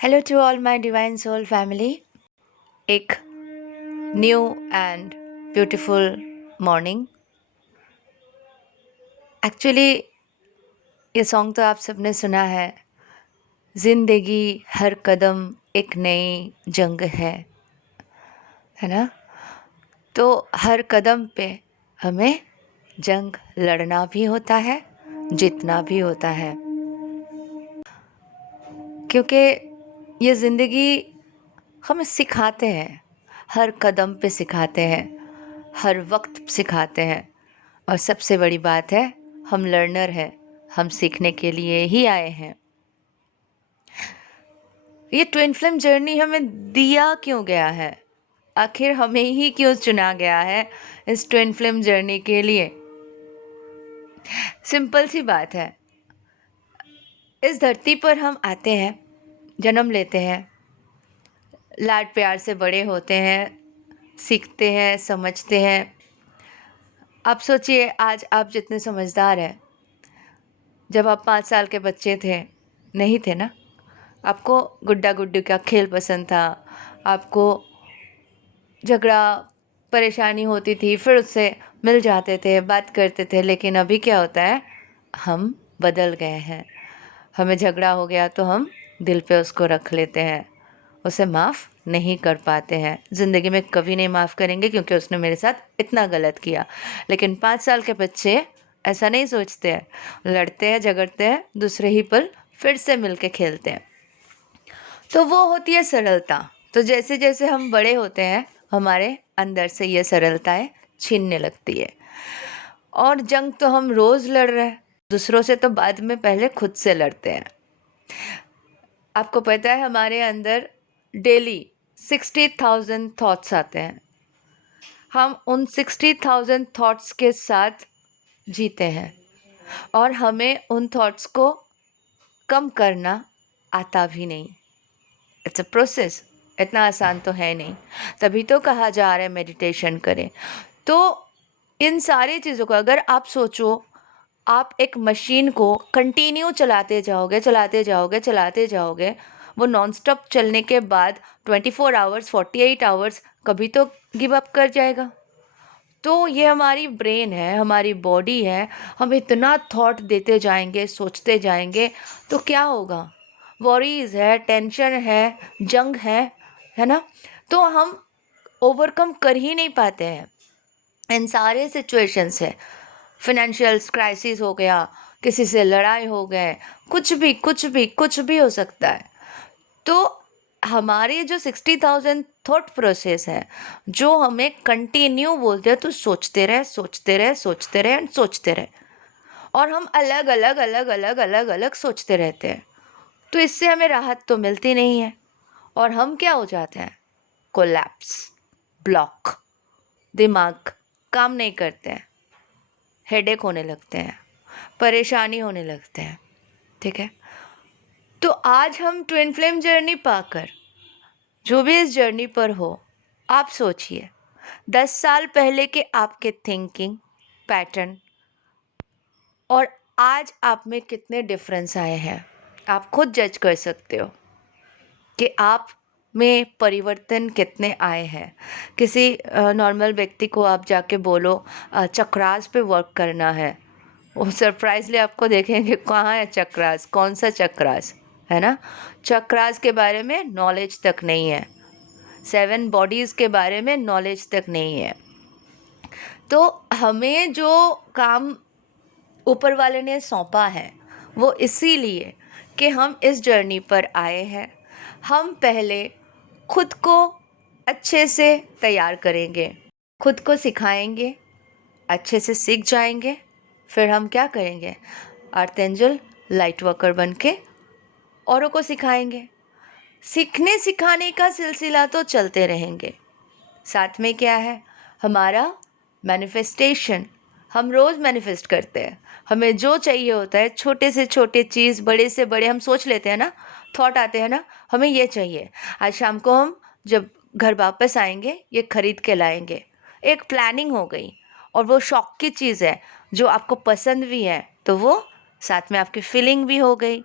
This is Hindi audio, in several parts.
Hello to all my divine soul family. एक new and beautiful morning. Actually ये सॉन्ग तो आप सबने सुना है, ज़िंदगी हर कदम एक नई जंग है ना। तो हर कदम पे हमें जंग लड़ना भी होता है, जीतना भी होता है, क्योंकि ये ज़िंदगी हमें सिखाते हैं, हर कदम पे सिखाते हैं, हर वक्त सिखाते हैं। और सबसे बड़ी बात है, हम लर्नर हैं, हम सीखने के लिए ही आए हैं। ये ट्विन फ्लेम जर्नी हमें दिया क्यों गया है? आखिर हमें ही क्यों चुना गया है इस ट्विन फ्लेम जर्नी के लिए? सिंपल सी बात है, इस धरती पर हम आते हैं, जन्म लेते हैं, लाड प्यार से बड़े होते हैं, सीखते हैं, समझते हैं। आप सोचिए, आज आप जितने समझदार हैं, जब आप 5 साल के बच्चे थे, नहीं थे ना? आपको गुड्डा गुड्डी का खेल पसंद था, आपको झगड़ा परेशानी होती थी, फिर उससे मिल जाते थे, बात करते थे। लेकिन अभी क्या होता है, हम बदल गए हैं। हमें झगड़ा हो गया तो हम दिल पे उसको रख लेते हैं, उसे माफ़ नहीं कर पाते हैं। ज़िंदगी में कभी नहीं माफ़ करेंगे क्योंकि उसने मेरे साथ इतना गलत किया। लेकिन 5 साल के बच्चे ऐसा नहीं सोचते हैं, लड़ते हैं, झगड़ते हैं, दूसरे ही पल फिर से मिल के खेलते हैं। तो वो होती है सरलता। तो जैसे जैसे हम बड़े होते हैं, हमारे अंदर से ये सरलताएं छीनने लगती है। और जंग तो हम रोज़ लड़ रहे हैं, दूसरों से तो बाद में, पहले खुद से लड़ते हैं। आपको पता है, हमारे अंदर डेली 60,000 थॉट्स आते हैं। हम उन 60,000 थॉट्स के साथ जीते हैं और हमें उन थॉट्स को कम करना आता भी नहीं। इट्स अ प्रोसेस, इतना आसान तो है नहीं, तभी तो कहा जा रहा है मेडिटेशन करें। तो इन सारी चीज़ों को अगर आप सोचो, आप एक मशीन को कंटिन्यू चलाते जाओगे, चलाते जाओगे, चलाते जाओगे, वो नॉन स्टॉप चलने के बाद 24 आवर्स, 48 आवर्स कभी तो गिव अप कर जाएगा। तो ये हमारी ब्रेन है, हमारी बॉडी है, हम इतना थॉट देते जाएंगे, सोचते जाएंगे, तो क्या होगा? वॉरीज है, टेंशन है, जंग है ना। तो हम ओवरकम कर ही नहीं पाते हैं इन सारे सिचुएशन से। फिनेंशियल क्राइसिस हो गया, किसी से लड़ाई हो गए, कुछ भी कुछ भी कुछ भी हो सकता है। तो हमारे जो 60,000 थॉट प्रोसेस है, जो हमें कंटिन्यू बोलते हैं तो सोचते रहे, सोचते रहे, सोचते रहे एंड सोचते रहे, और हम अलग अलग अलग अलग अलग अलग सोचते रहते हैं। तो इससे हमें राहत तो मिलती नहीं है और हम क्या हो जाते हैं? कोलैप्स, ब्लॉक, दिमाग काम नहीं करते हैं, हेडेक होने लगते हैं, परेशानी होने लगते हैं। ठीक है, तो आज हम ट्विन फ्लेम जर्नी पाकर, जो भी इस जर्नी पर हो, आप सोचिए 10 साल पहले के आपके थिंकिंग पैटर्न और आज आप में कितने डिफरेंस आए हैं। आप खुद जज कर सकते हो कि आप में परिवर्तन कितने आए हैं। किसी नॉर्मल व्यक्ति को आप जाके बोलो चक्रास पे वर्क करना है, वो सरप्राइजली आपको देखेंगे, कहाँ है चक्रास, कौन सा चक्रास, है ना। चक्रास के बारे में नॉलेज तक नहीं है, 7 बॉडीज़ के बारे में नॉलेज तक नहीं है। तो हमें जो काम ऊपर वाले ने सौंपा है, वो इसीलिए कि हम इस जर्नी पर आए हैं। हम पहले खुद को अच्छे से तैयार करेंगे, खुद को सिखाएंगे, अच्छे से सीख जाएंगे, फिर हम क्या करेंगे? आर्चएंजल लाइट वर्कर बन के औरों को सिखाएंगे। सीखने सिखाने का सिलसिला तो चलते रहेंगे। साथ में क्या है? हमारा मैनिफेस्टेशन। हम रोज़ मैनिफेस्ट करते हैं, हमें जो चाहिए होता है, छोटे से छोटे चीज़, बड़े से बड़े हम सोच लेते हैं ना, थॉट आते हैं ना, हमें ये चाहिए, आज शाम को हम जब घर वापस आएंगे ये खरीद के लाएंगे। एक प्लानिंग हो गई, और वो शौक की चीज़ है जो आपको पसंद भी है, तो वो साथ में आपकी फीलिंग भी हो गई।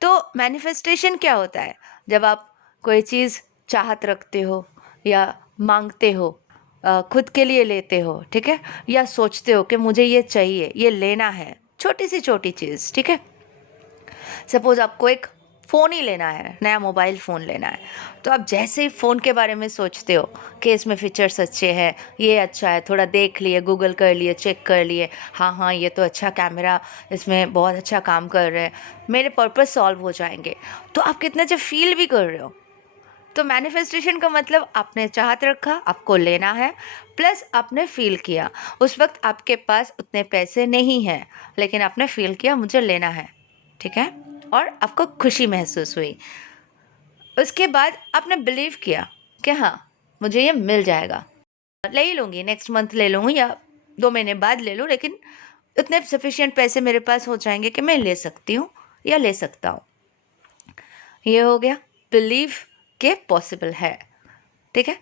तो मैनिफेस्टेशन क्या होता है? जब आप कोई चीज़ चाहत रखते हो या माँगते हो, खुद के लिए लेते हो, ठीक है? या सोचते हो कि मुझे ये चाहिए, ये लेना है, छोटी से छोटी चीज़, ठीक है? सपोज़ आपको एक फ़ोन ही लेना है, नया मोबाइल फ़ोन लेना है, तो आप जैसे ही फ़ोन के बारे में सोचते हो कि इसमें फ़ीचर्स अच्छे हैं, ये अच्छा है, थोड़ा देख लिए, गूगल कर लिए, चेक कर लिए, हाँ, हाँ, ये तो अच्छा कैमरा, इसमें बहुत अच्छा काम कर रहे हैं, मेरे पर्पस सॉल्व हो जाएँगे। तो आप कितना अच्छा फ़ील भी कर रहे हो। तो मैनिफेस्टेशन का मतलब आपने चाहत रखा, आपको लेना है, प्लस आपने फ़ील किया। उस वक़्त आपके पास उतने पैसे नहीं हैं, लेकिन आपने फ़ील किया मुझे लेना है, ठीक है? और आपको खुशी महसूस हुई। उसके बाद आपने बिलीव किया कि हाँ, मुझे ये मिल जाएगा। ले ही लूँगी, नेक्स्ट मंथ ले लूँगी या 2 महीने बाद ले लूँ, लेकिन इतने सफिशिएंट पैसे मेरे पास हो जाएँगे कि मैं ले सकती हूँ या ले सकता हूँ। ये हो गया बिलीव के पॉसिबल है, ठीक है?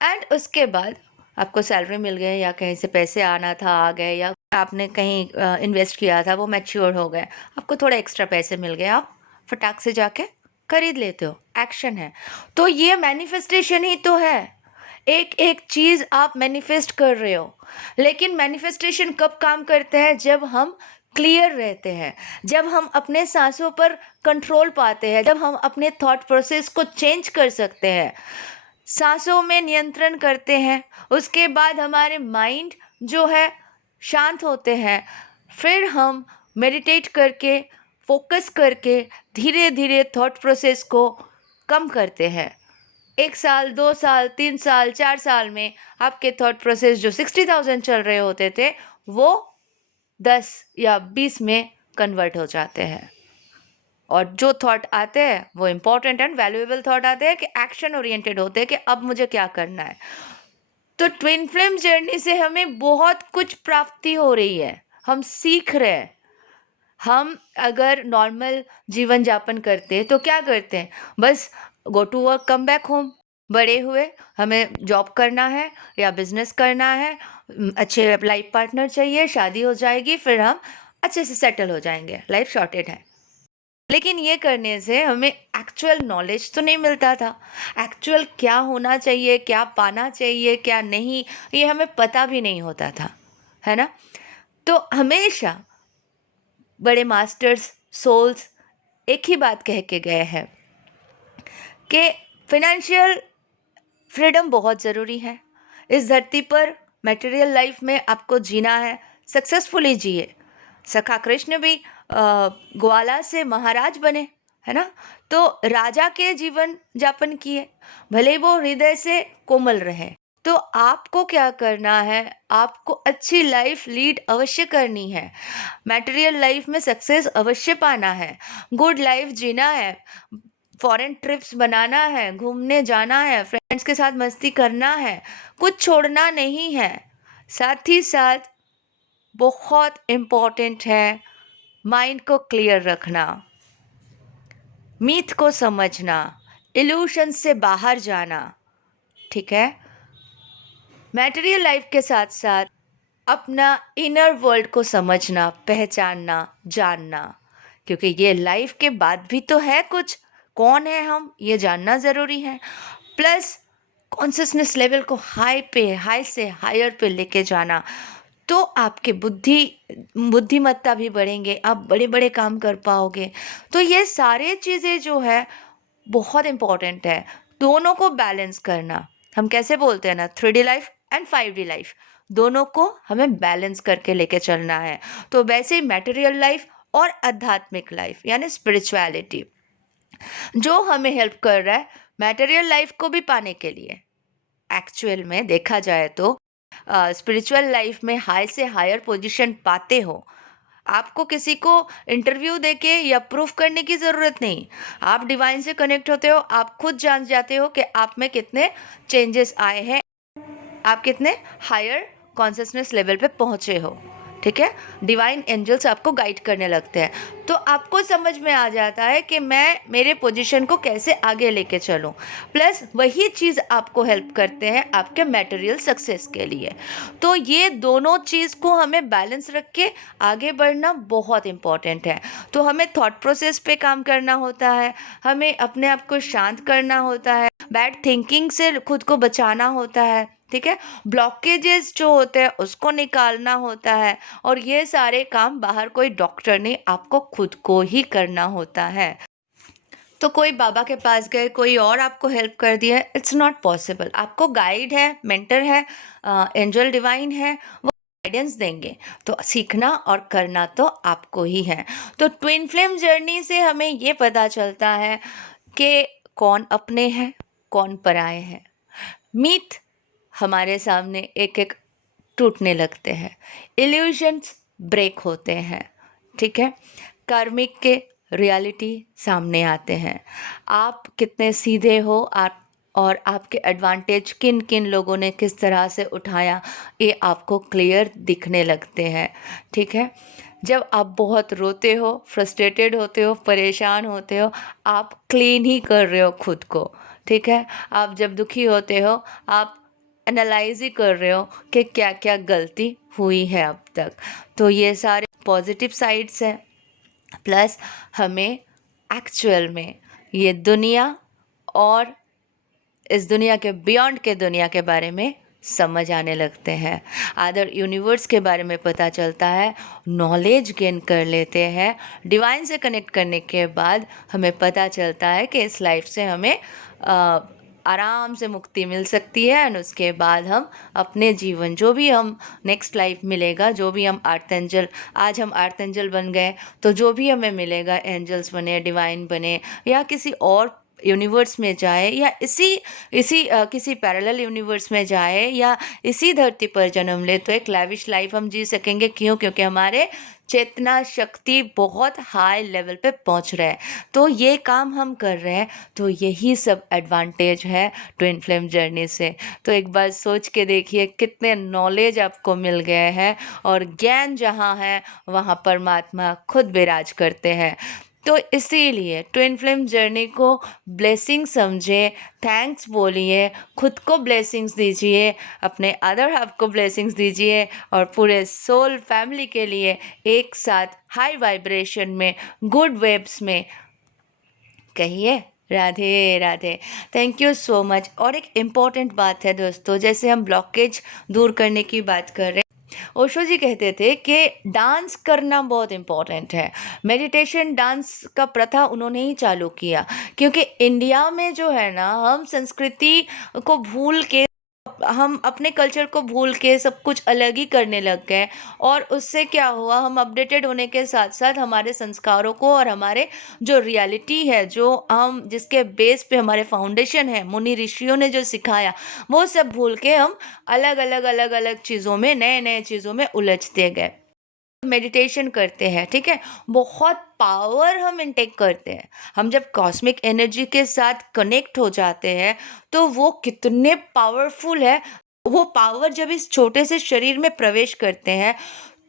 एंड उसके बाद आपको सैलरी मिल गई या कहीं से पैसे आना था आ गए, या आपने कहीं इन्वेस्ट किया था वो मैच्योर हो गए, आपको थोड़ा एक्स्ट्रा पैसे मिल गए, आप फटाक से जाके खरीद लेते हो, एक्शन है। तो ये मैनिफेस्टेशन ही तो है। एक एक चीज़ आप मैनिफेस्ट कर रहे हो, लेकिन मैनिफेस्टेशन कब काम करते हैं? जब हम क्लियर रहते हैं, जब हम अपने सांसों पर कंट्रोल पाते हैं, जब हम अपने थॉट प्रोसेस को चेंज कर सकते हैं, सांसों में नियंत्रण करते हैं, उसके बाद हमारे माइंड जो है शांत होते हैं, फिर हम मेडिटेट करके, फोकस करके धीरे धीरे थॉट प्रोसेस को कम करते हैं। 1 साल, 2 साल, 3 साल, 4 साल में आपके थॉट प्रोसेस जो 60,000 चल रहे होते थे, वो 10 या 20 में कन्वर्ट हो जाते हैं। और जो थॉट आते हैं वो इम्पोर्टेंट एंड वैल्यूएबल थॉट आते हैं कि एक्शन ओरिएंटेड होते हैं कि अब मुझे क्या करना है। तो ट्विन फ्लेम जर्नी से हमें बहुत कुछ प्राप्ति हो रही है, हम सीख रहे हैं। हम अगर नॉर्मल जीवन यापन करते हैं तो क्या करते हैं? बस go to work, come back home. बड़े हुए हमें जॉब करना है या बिजनेस करना है, अच्छे लाइफ पार्टनर चाहिए, शादी हो जाएगी, फिर हम अच्छे से सेटल हो जाएंगे, लाइफ शॉर्टेड है। लेकिन ये करने से हमें एक्चुअल नॉलेज तो नहीं मिलता था। एक्चुअल क्या होना चाहिए, क्या पाना चाहिए, क्या नहीं, ये हमें पता भी नहीं होता था, है ना? तो हमेशा बड़े मास्टर्स, सोल्स एक ही बात कह के गए हैं कि फाइनेंशियल फ्रीडम बहुत ज़रूरी है। इस धरती पर मटेरियल लाइफ में आपको जीना है, सक्सेसफुली जिए। सखा कृष्ण भी ग्वाला से महाराज बने, है ना? तो राजा के जीवन यापन किए, भले वो हृदय से कोमल रहे। तो आपको क्या करना है? आपको अच्छी लाइफ लीड अवश्य करनी है, मटेरियल लाइफ में सक्सेस अवश्य पाना है, गुड लाइफ जीना है, फॉरेन ट्रिप्स बनाना है, घूमने जाना है, फ्रेंड्स के साथ मस्ती करना है, कुछ छोड़ना नहीं है। साथ ही साथ बहुत इम्पोर्टेंट है माइंड को क्लियर रखना, मीथ को समझना, इल्यूशन से बाहर जाना, ठीक है? मटेरियल लाइफ के साथ साथ अपना इनर वर्ल्ड को समझना, पहचानना, जानना, क्योंकि ये लाइफ के बाद भी तो है कुछ। कौन है हम, ये जानना ज़रूरी है। प्लस कॉन्शियसनेस लेवल को हाई से हायर पे लेके जाना, तो आपके बुद्धिमत्ता भी बढ़ेंगे, आप बड़े बड़े काम कर पाओगे। तो ये सारे चीज़ें जो है बहुत इम्पोर्टेंट है, दोनों को बैलेंस करना। हम कैसे बोलते हैं ना, 3D life and 5D life, दोनों को हमें बैलेंस करके लेके चलना है। तो वैसे ही मटेरियल लाइफ और आध्यात्मिक लाइफ यानी स्पिरिचुअलिटी जो हमें हेल्प कर रहा है मटेरियल लाइफ को भी पाने के लिए। एक्चुअल में देखा जाए तो स्पिरिचुअल लाइफ में हाई से हायर पोजीशन पाते हो, आपको किसी को इंटरव्यू देके या प्रूफ करने की ज़रूरत नहीं। आप डिवाइन से कनेक्ट होते हो, आप खुद जान जाते हो कि आप में कितने चेंजेस आए हैं, आप कितने हायर कॉन्शियसनेस लेवल पे पहुँचे हो, ठीक है, डिवाइन एंजल्स आपको गाइड करने लगते हैं। तो आपको समझ में आ जाता है कि मैं मेरे पोजीशन को कैसे आगे लेके चलूं, प्लस वही चीज़ आपको हेल्प करते हैं आपके मटेरियल सक्सेस के लिए। तो ये दोनों चीज़ को हमें बैलेंस रख के आगे बढ़ना बहुत इम्पॉर्टेंट है। तो हमें थॉट प्रोसेस पे काम करना होता है, हमें अपने आप को शांत करना होता है, बैड थिंकिंग से खुद को बचाना होता है, ठीक है, ब्लॉकेजेस जो होते हैं उसको निकालना होता है। और ये सारे काम बाहर कोई डॉक्टर नहीं, आपको खुद को ही करना होता है। तो कोई बाबा के पास गए, कोई और आपको हेल्प कर दिया, इट्स नॉट पॉसिबल। आपको गाइड है, मेंटर है, एंजल डिवाइन है, वो गाइडेंस देंगे। तो सीखना और करना तो आपको ही है। तो ट्विन फ्लेम जर्नी से हमें ये पता चलता है कि कौन अपने हैं, कौन पराए हैं। मीथ हमारे सामने एक एक टूटने लगते हैं, इल्यूजन्स ब्रेक होते हैं, ठीक है, कार्मिक के रियलिटी सामने आते हैं। आप कितने सीधे हो, आप और आपके एडवांटेज किन किन लोगों ने किस तरह से उठाया, ये आपको क्लियर दिखने लगते हैं, ठीक है। जब आप बहुत रोते हो, फ्रस्ट्रेटेड होते हो, परेशान होते हो, आप क्लीन ही कर रहे हो खुद को, ठीक है। आप जब दुखी होते हो, आप एनालाइज ही कर रहे हो कि क्या क्या गलती हुई है अब तक। तो ये सारे पॉजिटिव साइड्स हैं। प्लस हमें एक्चुअल में ये दुनिया और इस दुनिया के बियॉन्ड के दुनिया के बारे में समझ आने लगते हैं, अदर यूनिवर्स के बारे में पता चलता है, नॉलेज गेन कर लेते हैं। डिवाइन से कनेक्ट करने के बाद हमें पता चलता है कि इस लाइफ से हमें आराम से मुक्ति मिल सकती है। और उसके बाद हम अपने जीवन, जो भी हम नेक्स्ट लाइफ मिलेगा, जो भी हम आर्कएंजल, आज हम आर्कएंजल बन गए तो जो भी हमें मिलेगा, एंजल्स बने, डिवाइन बने, या किसी और यूनिवर्स में जाए, या किसी पैरेलल यूनिवर्स में जाए, या इसी धरती पर जन्म ले, तो एक लैविश लाइफ हम जी सकेंगे। क्यों? क्योंकि हमारे चेतना शक्ति बहुत हाई लेवल पे पहुंच रहा है। तो ये काम हम कर रहे हैं, तो यही सब एडवांटेज है ट्विन फ्लेम जर्नी से। तो एक बार सोच के देखिए कितने नॉलेज आपको मिल गए हैं, और ज्ञान जहाँ है वहाँ परमात्मा खुद विराज करते हैं। तो इसीलिए ट्विन फ्लेम जर्नी को ब्लेसिंग समझे, थैंक्स बोलिए, खुद को ब्लेसिंग्स दीजिए, अपने अदर हाफ को ब्लेसिंग्स दीजिए, और पूरे सोल फैमिली के लिए एक साथ हाई वाइब्रेशन में, गुड वेब्स में कहिए Radhe Radhe. Thank you so much. और एक इम्पॉर्टेंट बात है दोस्तों, जैसे हम ब्लॉकेज दूर करने की बात कर रहे हैं, ओशो जी कहते थे कि डांस करना बहुत इम्पोर्टेंट है। मेडिटेशन डांस का प्रथा उन्होंने ही चालू किया, क्योंकि इंडिया में जो है ना, हम संस्कृति को भूल के, हम अपने कल्चर को भूल के सब कुछ अलग ही करने लग गए। और उससे क्या हुआ, हम अपडेटेड होने के साथ साथ हमारे संस्कारों को, और हमारे जो रियलिटी है, जो हम जिसके बेस पे हमारे फाउंडेशन है, मुनि ऋषियों ने जो सिखाया, वो सब भूल के हम अलग अलग चीज़ों में, नए नए चीज़ों में उलझते गए। मेडिटेशन करते हैं, ठीक है, बहुत पावर हम इनटेक करते हैं। हम जब कॉस्मिक एनर्जी के साथ कनेक्ट हो जाते हैं, तो वो कितने पावरफुल है। वो पावर जब इस छोटे से शरीर में प्रवेश करते हैं,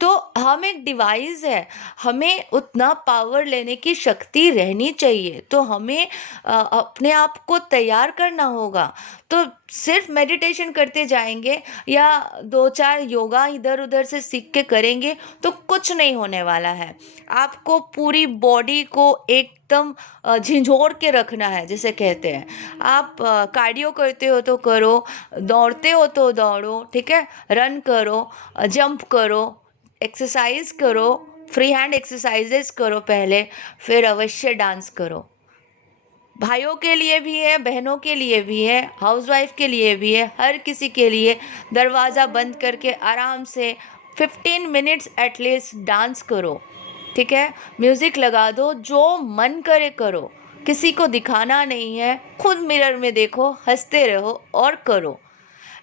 तो हम एक डिवाइस है, हमें उतना पावर लेने की शक्ति रहनी चाहिए। तो हमें अपने आप को तैयार करना होगा। तो सिर्फ मेडिटेशन करते जाएंगे, या दो चार योगा इधर उधर से सीख के करेंगे, तो कुछ नहीं होने वाला है। आपको पूरी बॉडी को एकदम झिंझोड़ के रखना है, जिसे कहते हैं। आप कार्डियो करते हो तो करो, दौड़ते हो तो दौड़ो, ठीक है, रन करो, जंप करो, एक्सरसाइज करो, फ्री हैंड एक्सरसाइजेस करो पहले, फिर अवश्य डांस करो। भाइयों के लिए भी है, बहनों के लिए भी है, हाउसवाइफ के लिए भी है, हर किसी के लिए। दरवाज़ा बंद करके आराम से 15 मिनट्स एटलीस्ट डांस करो, ठीक है, म्यूज़िक लगा दो, जो मन करे करो, किसी को दिखाना नहीं है, खुद मिरर में देखो, हंसते रहो और करो।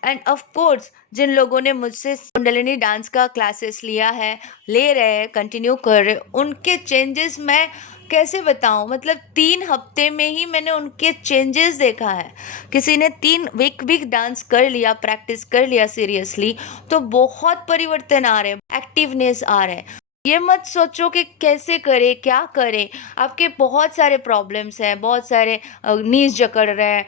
एंड ऑफ कोर्स, जिन लोगों ने मुझसे कुंडलिनी डांस का क्लासेस लिया है, ले रहे हैं, कंटिन्यू कर रहे हैं, उनके चेंजेस मैं कैसे बताऊँ, मतलब 3 हफ्ते में ही मैंने उनके चेंजेस देखा है। किसी ने 3 वीक भी डांस कर लिया, प्रैक्टिस कर लिया सीरियसली, तो बहुत परिवर्तन आ रहे हैं, एक्टिवनेस आ रहा है। ये मत सोचो कि कैसे करें, क्या करें? आपके बहुत सारे प्रॉब्लम्स हैं, बहुत सारे नीज़ जकड़ रहे हैं,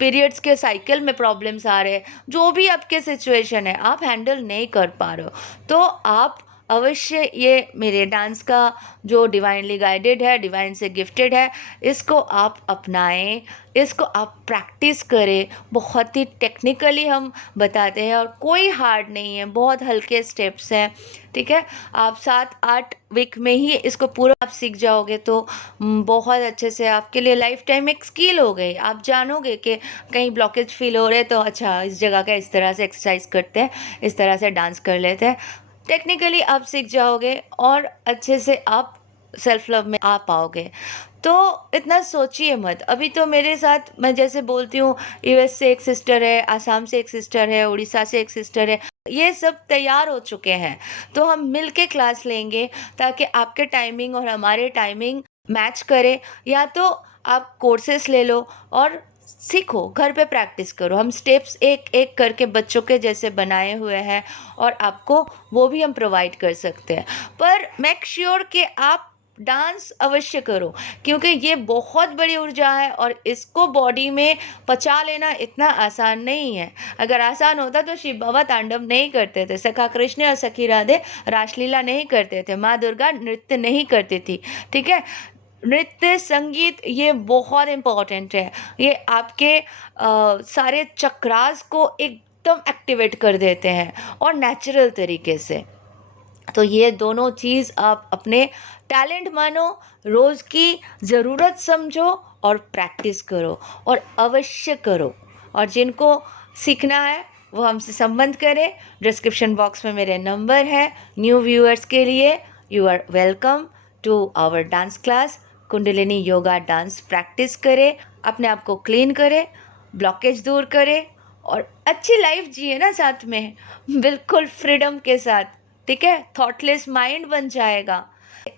पीरियड्स के साइकिल में प्रॉब्लम्स आ रहे हैं, जो भी आपके सिचुएशन है, आप हैंडल नहीं कर पा रहे हो, तो आप अवश्य ये मेरे डांस का जो डिवाइनली गाइडेड है, डिवाइन से गिफ्टेड है, इसको आप अपनाएं, इसको आप प्रैक्टिस करें। बहुत ही टेक्निकली हम बताते हैं और कोई हार्ड नहीं है, बहुत हल्के स्टेप्स हैं, ठीक है? आप 7-8 वीक में ही इसको पूरा आप सीख जाओगे, तो बहुत अच्छे से आपके लिए लाइफ टाइम एक स्किल हो गई। आप जानोगे कि कहीं ब्लॉकेज फील हो रहे हैं, तो अच्छा इस जगह का इस तरह से एक्सरसाइज करते हैं, इस तरह से डांस कर लेते हैं। टेक्निकली आप सीख जाओगे और अच्छे से आप सेल्फ लव में आ पाओगे। तो इतना सोचिए मत। अभी तो मेरे साथ, मैं जैसे बोलती हूँ, यूएस से एक सिस्टर है, आसाम से एक सिस्टर है, उड़ीसा से एक सिस्टर है, ये सब तैयार हो चुके हैं। तो हम मिल के क्लास लेंगे ताकि आपके टाइमिंग और हमारे टाइमिंग मैच करे। या तो आप कोर्सेस ले लो और सीखो, घर पे प्रैक्टिस करो। हम स्टेप्स एक एक करके बच्चों के जैसे बनाए हुए हैं और आपको वो भी हम प्रोवाइड कर सकते हैं। पर मेक श्योर कि आप डांस अवश्य करो, क्योंकि ये बहुत बड़ी ऊर्जा है और इसको बॉडी में पचा लेना इतना आसान नहीं है। अगर आसान होता तो शिव बाबा तांडव नहीं करते थे, सखा कृष्ण और सखी राधे रासलीला नहीं करते थे, माँ दुर्गा नृत्य नहीं करती थी, ठीक है? नृत्य, संगीत ये बहुत इम्पोर्टेंट है। ये आपके सारे चक्रास को एकदम एक्टिवेट कर देते हैं और नेचुरल तरीके से। तो ये दोनों चीज़ आप अपने टैलेंट मानो, रोज़ की ज़रूरत समझो और प्रैक्टिस करो और अवश्य करो। और जिनको सीखना है वो हमसे संबंध करें। डिस्क्रिप्शन बॉक्स में मेरे नंबर है। न्यू व्यूअर्स के लिए you are welcome to our dance class. Kundalini yoga dance practice करें, अपने आप को क्लीन करें, ब्लॉकेज दूर करें और अच्छी लाइफ जिए ना साथ में, बिल्कुल फ्रीडम के साथ, ठीक है? थॉटलेस माइंड बन जाएगा।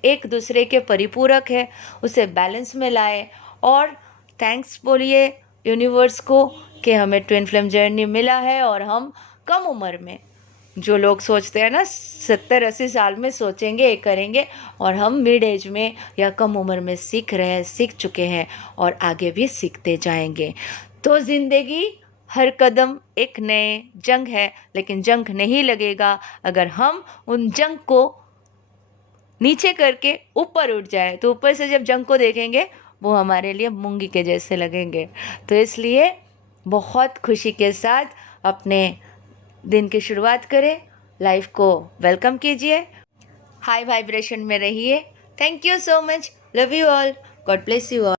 एक दूसरे के परिपूरक है, उसे बैलेंस में लाए और थैंक्स बोलिए यूनिवर्स को कि हमें ट्विन फ्लेम जर्नी मिला है। और हम कम उम्र में, जो लोग सोचते हैं ना 70-80 साल में सोचेंगे करेंगे, और हम मिड एज में या कम उम्र में सीख रहे हैं, सीख चुके हैं और आगे भी सीखते जाएंगे। तो ज़िंदगी हर कदम एक नए जंग है, लेकिन जंग नहीं लगेगा अगर हम उन जंग को नीचे करके ऊपर उठ जाए। तो ऊपर से जब जंग को देखेंगे वो हमारे लिए मूंगी के जैसे लगेंगे। तो इसलिए बहुत खुशी के साथ अपने दिन की शुरुआत करें, लाइफ को वेलकम कीजिए, हाई वाइब्रेशन में रहिए। Thank you so much, love you all, God bless you all.